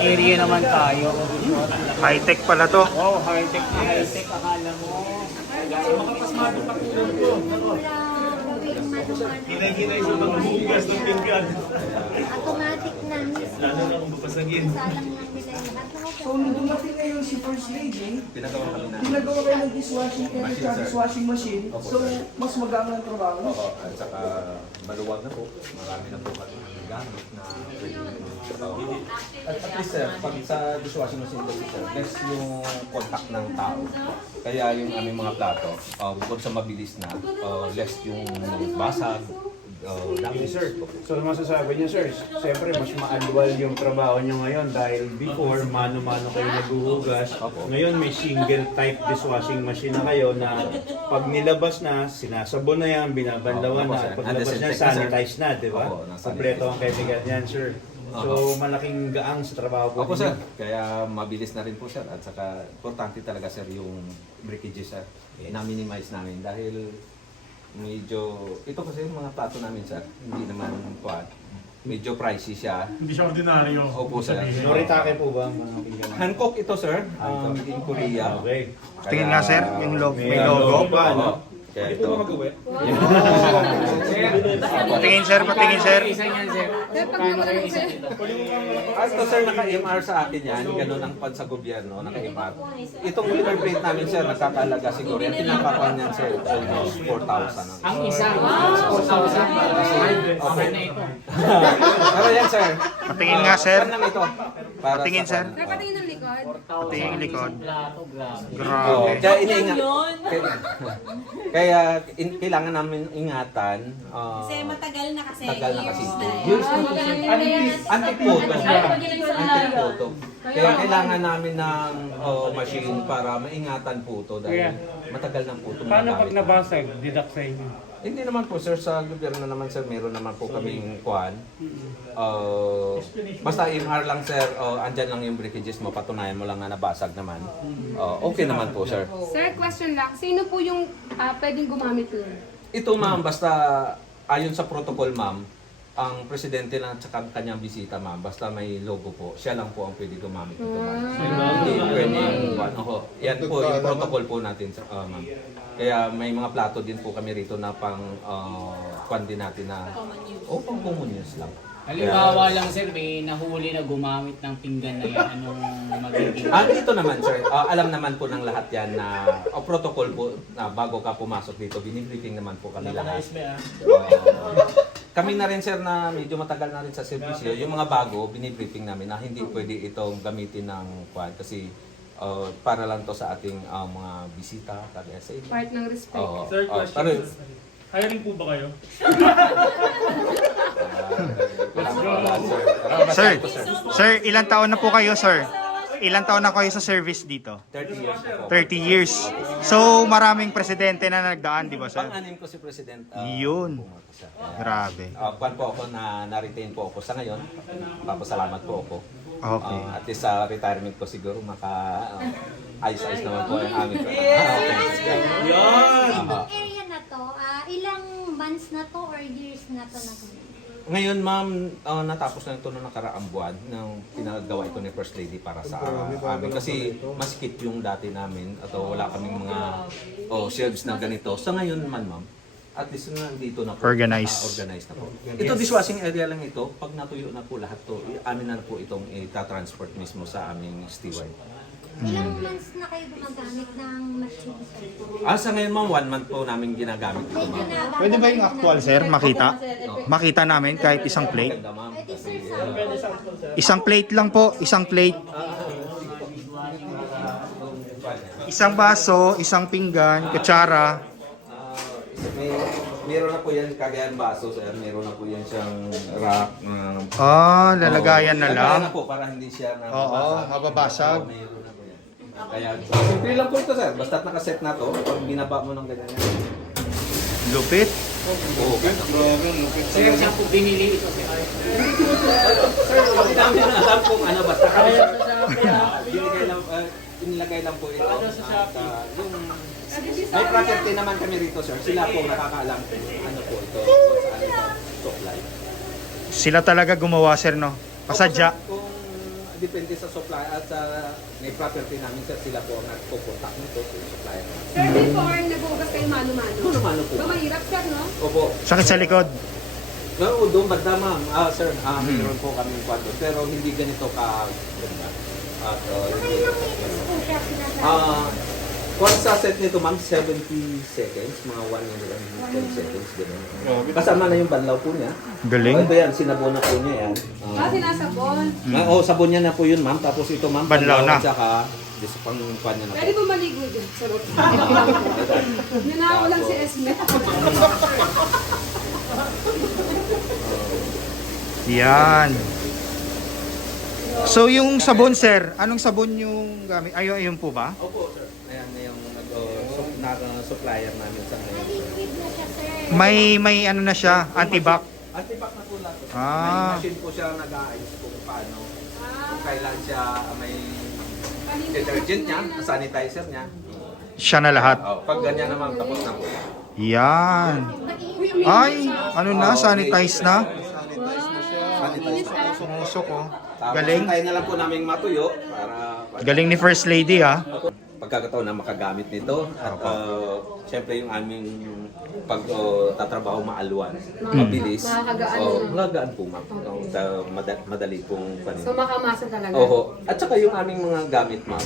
area naman tayo. High-tech pala to. Wow, high-tech na high-tech. Akala mo. Makapasmado pa ko. Hinay-hinay sa mga hugas ng pinggan. Automatic na. Lalo na kung papasagin. Salang lang nila yung lahat. So, nung dumating ngayon si First Lady, pinagawa kayo ng dishwashing area at dishwashing machine. So, mas magaan ang trabaho. No? Oo, at saka maluwag na po. Marami na po kami gamit na pwede at least sir, pag sa dishwashing machine kasi sir, less yung contact ng tao. Kaya yung aming mga plato, bukod sa mabilis na, less yung basag, dami sir. So masasabi niyo sir, siyempre mas maanwal yung trabaho niyo ngayon dahil before mano-mano kayo naghuhugas. Ngayon may single type dishwashing machine na kayo na pag nilabas na, sinasabon na yan, binabanlawan Opo, na. sir. Paglabas niya, Disinfect na, sir. sanitize na, di ba? Opo, na-sanitize. Kompleto ang chemical niyan sir. So malaking gaang sa trabaho po Opo ninyo. sir, kaya mabilis na rin po sir. At saka importante talaga sir yung breakages sir. Na-minimize namin dahil medyo, ito kasi yung mga plato namin sir, hindi naman medyo pricey siya. Hindi siya ordinaryo. Opo sir. Noritake po ba ang mga pinggan? Hancock ito sir, in Korea. Okay. Tingin nga sir, yung may logo. pa, no? Kaya ito. Patingin sir, patingin sir. Ito sir, naka-MR sa akin yan. Ganun ang pan sa gobyerno, naka-MR. Itong winner plate namin sir, nakakalaga siguro. Yan pinapakawan yan sir, almost 4,000. Ang isa, 4,000. Okay na ito. Pero yan sir. Patingin nga sir. Pan lang ito. Para Patingin sa sir. pan. Patingin ng likod. Patingin yung likod. Plato, grabe. Oo, Grabe. kaya iniingat. Kaya kailangan namin ingatan. Kasi matagal na kasi. Tagal na kasi. Years Years na po. Antik-photo. Antik-photo. Kaya kailangan namin ng machine para maingatan po ito dahil matagal na po ito. Paano pag nabasag, deduct sa inyo? Hindi naman po sir, sa gobyerno naman sir, meron naman po kaming kuhan. Basta MR lang sir, andyan lang yung breakages mo, patunayan mo lang na nabasag naman. Okay naman po sir. Sir, question lang. Sino po yung pwedeng gumamit nun? Ito ma'am, basta ayon sa protocol ma'am, ang presidente lang at saka kanyang bisita ma'am, basta may logo po, siya lang po ang pwede gumamit ito ma'am. Hindi pwedeng yan po yung protocol po natin ma'am. Kaya may mga plato din po kami rito na pang kwan din natin na pang common use lang. Halimbawa lang sir, may nahuli na gumamit ng pinggan na yan, anong magiging? Dito naman sir, alam naman po ng lahat yan na protocol po na bago ka pumasok dito, binibriefing naman po kami lahat. Kami na rin sir na medyo matagal na rin sa servisyo, yung mga bago, binibriefing namin na hindi pwede itong gamitin ng kwan kasi para lang to sa ating mga bisita, kagaya sa inyo. Part ng respect. Third question. pero- Hiring po ba kayo? Sir, sir, ilang taon na po kayo sir? Ilang taon na kayo sa service dito? 30 years na po. 30 years. So maraming presidente na nagdaan, di ba sir? Pang-anim ko si President. Yun. pumunta siya. Grabe. Kwan po ako na-retain po ako sa ngayon. Papasalamat po ako. Okay. At least sa retirement ko siguro ayos-ayos naman po ang aming Yan! Itong area na to, ilang months na to or years na to na Ngayon ma'am, natapos na ito noong nakaraang buwan nang pinagawa ito ni First Lady para sa amin. Kasi masikip yung dati namin at wala kaming mga shelves na ganito. Sa ngayon naman ma'am, at least nandito na po. Organized. Organized na po. Ito dishwashing area lang ito. Pag natuyo na po lahat to, amin na po itong itatransport mismo sa aming steward. Ilang months na kayo gumagamit ng machine? Sa ngayon ma'am, 1 month po namin ginagamit ito ma'am. Pwede ba yung actual sir, makita? Makita namin kahit isang plate? Maganda ma'am. Pwede sir, Kasi, sample. Isang plate lang po, isang plate. Isang baso, isang pinggan, kutsara. Meron na po yan kagayang baso sir. Meron na po yan siyang rack. Lalagayan na lang. Lagayan na po para hindi siya na Oo, mababasag. Meron na po yan. Kaya, simple lang po ito sir. Basta't nakaset na to, pag binaba mo ng ganyan yan. Lupit. Oo, ganun. Sir, saan po binili ito? Sir, hindi namin alam kung ano, basta kami binigay lang, inilagay lang po ito. At, yung, may property naman kami rito sir. Sila po nakakaalam kung ano po ito. Kung saan ito supply. Sila talaga gumawa sir, no? Pasadya. Kung depende sa supply at sa may property namin, sir, sila po ang nagpo-contact nito sa supplier. Sir, before nagbugas kayo mano-mano. Mano-mano po. Ba, mahirap, sir, no? Opo. Sakit sa likod. No, doon banda, ma'am. Sir, meron po kami yung kwarto. Pero hindi ganito ka ganda. At hindi. Ilang minutes po siya sinasabi? Kung sa set nito, ma'am, 70 seconds, mga 110 seconds, gano'n. Kasama na yung banlaw po niya. Galing. Ito yan, sinabon na po niya yan. Sinasabon. Sabon niya na po yun, ma'am. Tapos ito, ma'am, Banlaw na. at saka, pang pan niya na Pwede po. po maligo dyan. Sarot. Nanako lang si Esme. Yan. So yung sabon, sir, anong sabon yung gamit? Ayun po ba? Opo, sir. Ayan na yung supplier namin sa ngayon. Na-liquid na siya, sir. May ano na siya, antibac. Antibac na po lahat. Ah. May machine po siya nag-aayos kung paano. Kung kailan siya may Kanina detergent niya, sanitizer niya. Siya na lahat. Pag ganyan naman, tapos na po. Yan. Ay, ano na, sanitize na. Sumusok oh. Tapos Galing. hintayin na lang po namin matuyo para Galing ni First Lady ah. pagkakataon na makagamit nito at syempre yung aming pagtatrabaho maalwan, mabilis. Makakagaan po, ma'am. Madali pong panin. So makamasa talaga. Oo. At saka yung aming mga gamit, ma'am,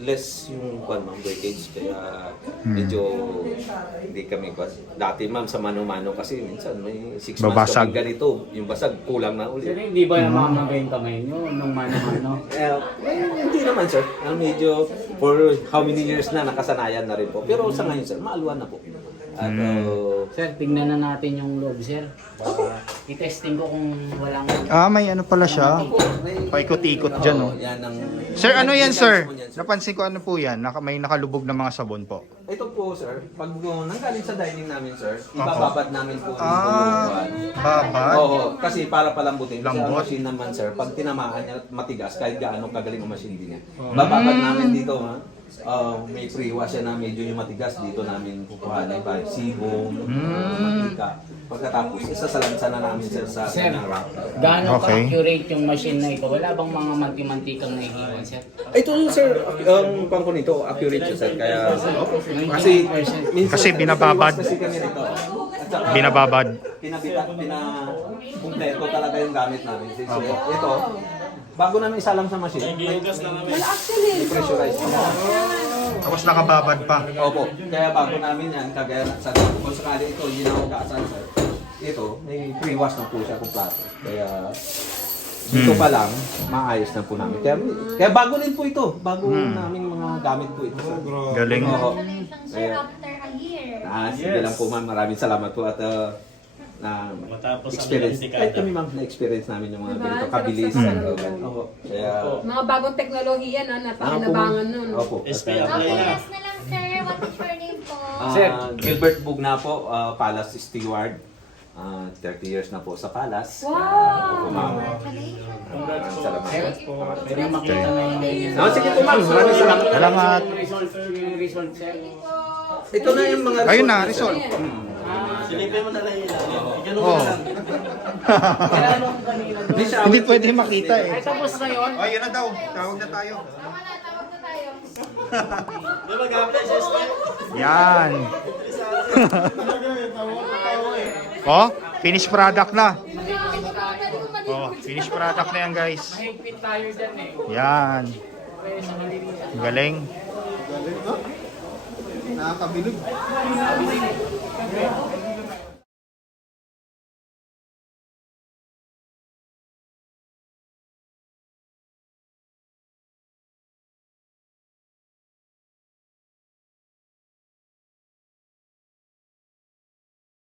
less yung ma'am, breakage. Kaya medyo hindi kami dati, ma'am, sa mano-mano kasi minsan may 6 months Babasag. kami ganito. Yung basag, kulang na ulit. Sir, hindi ba yung mga mabenta ngayon yun, nung mano-mano? Hindi naman, sir. Medyo for how many years na nakasanayan na rin po. Pero sa ngayon, sir, maaluan na po. At Sir, tingnan na natin yung loob, sir. I-testing ko kung walang... May ano pala siya. Paikot-ikot dyan oh. yan ang... Sir, ano yan sir? Napansin ko ano po yan, may nakalubog na mga sabon po. Ito po, sir, pag nanggaling sa dining namin, sir, ibababad namin po dito Babad? Oo, kasi para palambutin. Kasi ang Lambot? machine naman, sir, pag tinamaan niya matigas, kahit gaano kagaling ang machine din niya. Bababad namin dito, ha? May pre-wash siya na medyo yung matigas, dito namin kukuhanin pa sibong, mantika. Pagkatapos, isasalansa na namin, sir, sa Sir, kanyang wrap. gaano Okay. ka-accurate yung machine na ito? Wala bang mga manti-mantikang naiiwan, sir? Ito, sir, ang pangko nito, accurate siya, sir. Kaya, kasi, minsan, Kasi binababad. Kasi kami nito. At saka, Binababad. kumpleto talaga yung gamit namin. So, ito, bago namin isalang sa machine, may pressurize na. Tapos nakababad pa. Opo, kaya bago namin yan, kagaya sa kung sakali ito, hindi na hugasan, sir. Ito, may pre-wash na po siya kung plato. Kaya, dito pa lang, maayos na po namin. Kaya bago din po ito, bago namin mga gamit po ito. Sir. Galing. Oo. Congratulations, sir, after a year. Sige lang po, ma'am. Maraming salamat po at na experience. Kahit kami, ma'am, na-experience namin yung mga Diba? ganito kabilis. Oo. Kaya, Mga bagong teknolohiya na napakinabangan nun. Opo. Okay, last na lang, sir. What is your name po? Gilbert Bugna po, Palace Steward. 30 years na po sa Palace. Wow! Opo, ma'am. Congratulations po. Maraming salamat. Pwede makita na yung Sige po, ma'am. Maraming salamat. Salamat. yung result, sir. Ito na yung mga Ayun na, result. Silipin mo na lang yun. Oh. Hindi pwede makita eh. Ay, tapos na yun. Oh, yun na daw. Tawag na tayo. Yan. Oh, finished product na. Oh, finished product na yan, guys. Mahigpit tayo dyan eh. Yan. Galing. Nakakabilog.